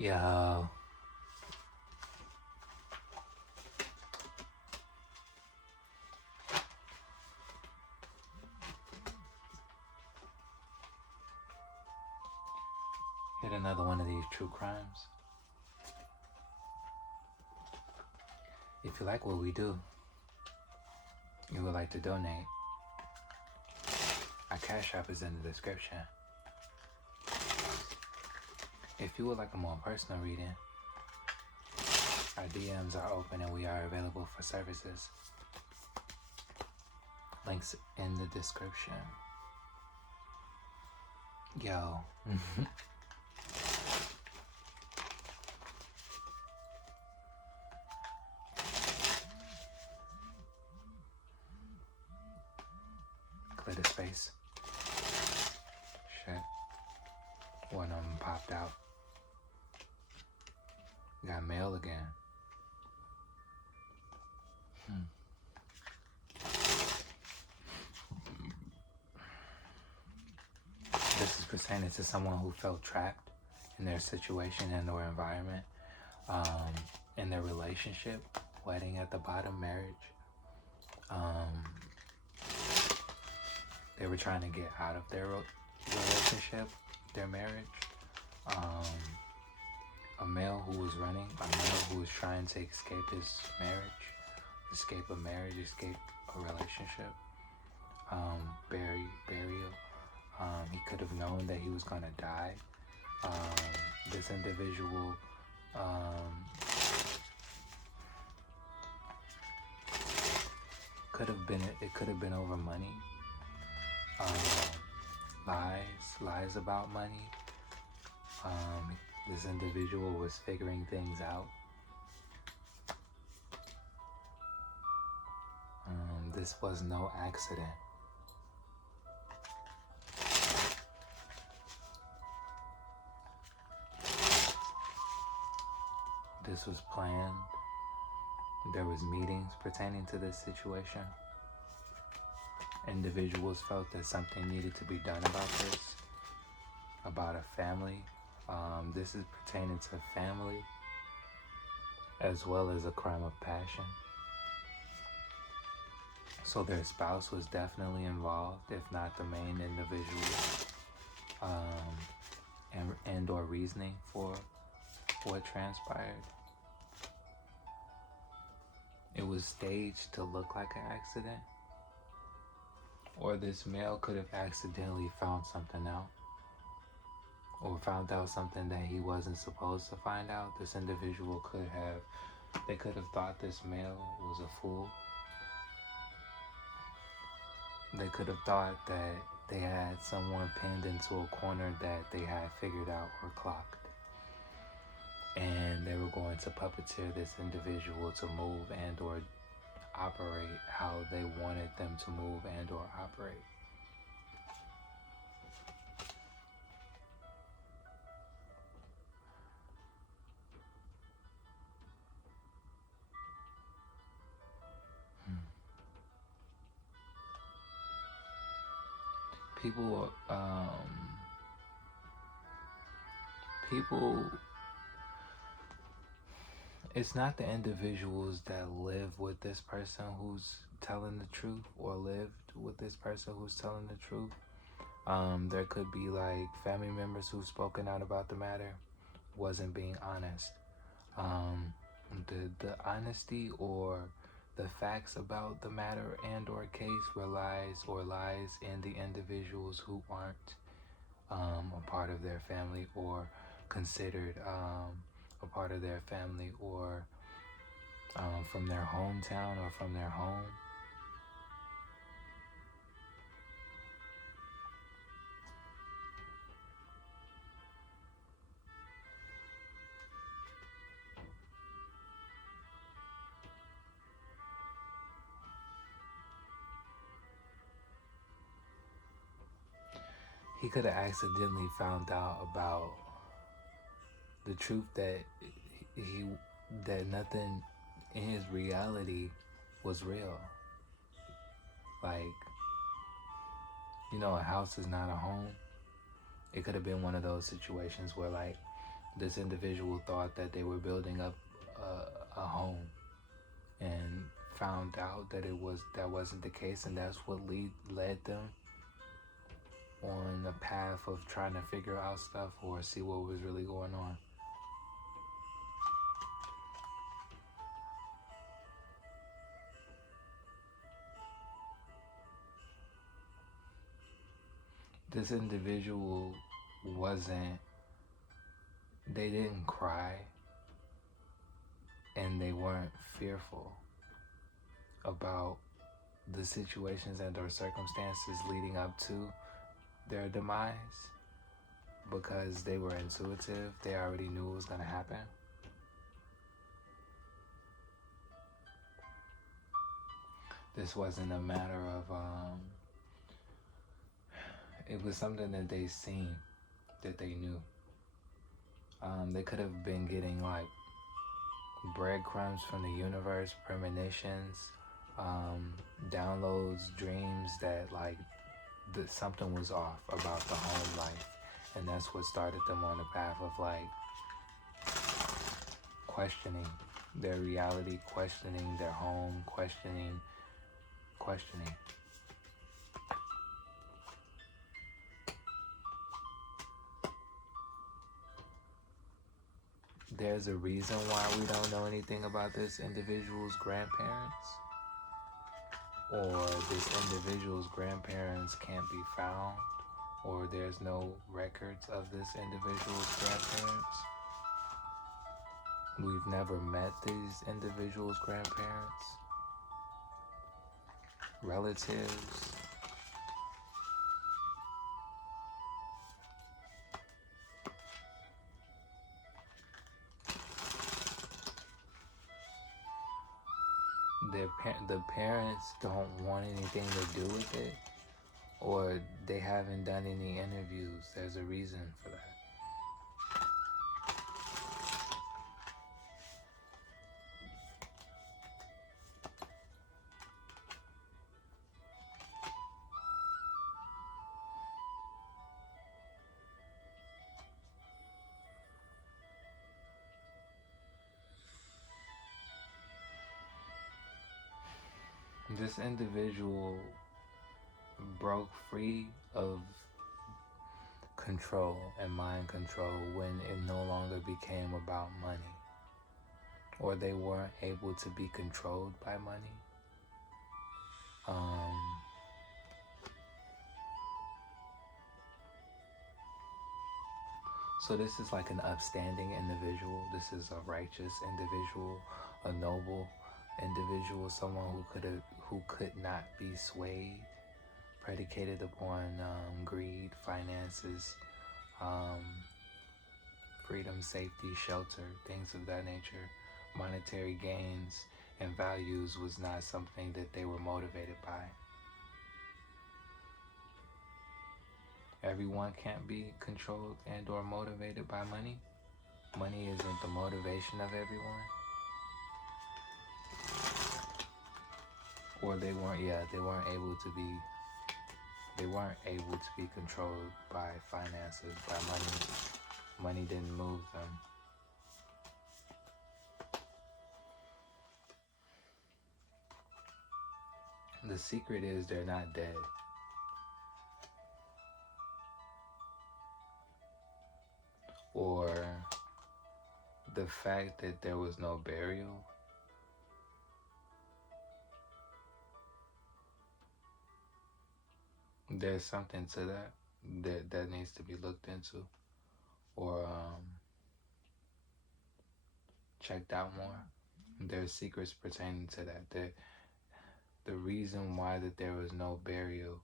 Yo. Hit another one of these true crimes. If you like what we do, you would like to donate, our Cash App is in the description. If you would like a more personal reading, our DMs are open and we are available for services. Links in the description. Yo. Clear the space. Shit. One of them popped out. Got mail again. This is pertaining to someone who felt trapped in their situation and their environment, in their relationship, wedding at the bottom, marriage. They were trying to get out of their relationship, their marriage. A male who was running, a male who was trying to escape his marriage, escape a marriage, escape a relationship, burial. He could have known that he was gonna die. This individual it could have been over money. Lies about money. This individual was figuring things out. This was no accident. This was planned. There was meetings pertaining to this situation. Individuals felt that something needed to be done about this, about a family. This is pertaining to family as well as a crime of passion. So their spouse was definitely involved, if not the main individual, and or reasoning for what transpired. It was staged to look like an accident, or this male could have accidentally found something out, or found out something that he wasn't supposed to find out. This individual could have thought this male was a fool. They could have thought that they had someone pinned into a corner that they had figured out or clocked. And they were going to puppeteer this individual to move and or operate how they wanted them to move and or operate. People, it's not the individuals that live with this person who's telling the truth, or lived with this person who's telling the truth. There could be like family members who've spoken out about the matter, wasn't being honest. The honesty or the facts about the matter and or case relies in the individuals who aren't a part of their family, or considered a part of their family, or from their hometown or from their home. He could have accidentally found out about the truth that nothing in his reality was real. Like, a house is not a home. It could have been one of those situations where like This individual thought that they were building up a home, and found out that that wasn't the case, and that's what led them on a path of trying to figure out stuff or see what was really going on. This individual they didn't cry, and they weren't fearful about the situations and or circumstances leading up to their demise, because they were intuitive. They already knew what was going to happen. This wasn't a matter of, it was something that they seen, that they knew. They could have been getting like breadcrumbs from the universe, premonitions, downloads, dreams that like something was off about the home life. And that's what started them on the path of like questioning their reality, questioning their home, questioning. There's a reason why we don't know anything about this individual's grandparents, or this individual's grandparents can't be found, or there's no records of this individual's grandparents. We've never met these individuals' grandparents, relatives. The parents don't want anything to do with it, or they haven't done any interviews. There's a reason for that. This individual broke free of control and mind control when it no longer became about money, or they weren't able to be controlled by money. So this is like an upstanding individual. This is a righteous individual, a noble individual, someone who could not be swayed, predicated upon greed, finances, freedom, safety, shelter, things of that nature. Monetary gains and values was not something that they were motivated by. Everyone can't be controlled and or motivated by money. Money isn't the motivation of everyone. Or they weren't able to be controlled by finances, by money. Money didn't move them. The secret is they're not dead. Or the fact that there was no burial. There's something to that needs to be looked into, or checked out more. There's secrets pertaining to that. The reason why that there was no burial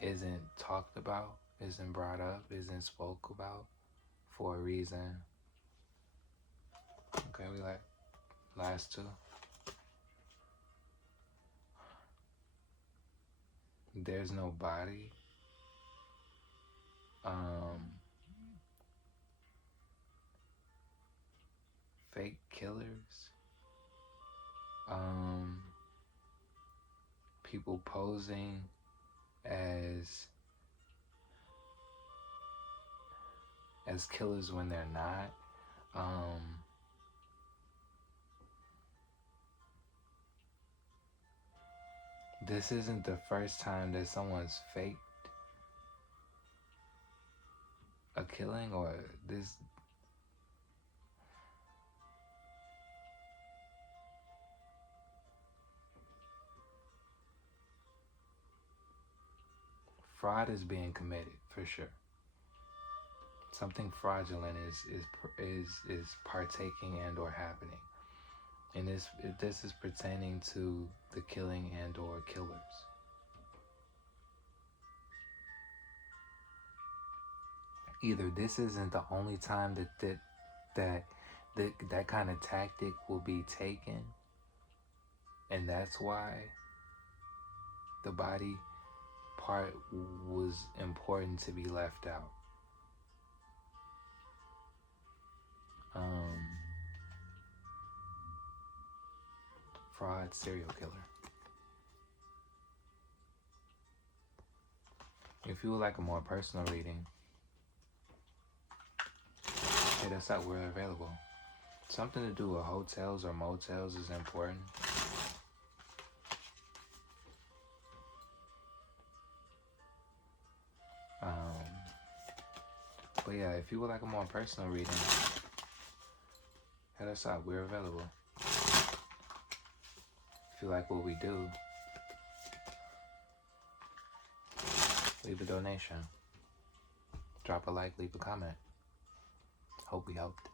isn't talked about, isn't brought up, isn't spoke about for a reason. Okay, we like last two. There's no body. Fake killers. People posing as as killers when they're not. This isn't the first time that someone's faked a killing, or this. Fraud is being committed for sure. Something fraudulent is partaking and or happening, and this is pertaining to the killing and or killers. Either this isn't the only time that kind of tactic will be taken, and that's why the body part was important to be left out. Fraud serial killer. If you would like a more personal reading, hit us up, we're available. Something to do with hotels or motels is important. But yeah, if you would like a more personal reading, hit us up, we're available. If you like what we do, leave a donation, drop a like, leave a comment. Hope we helped.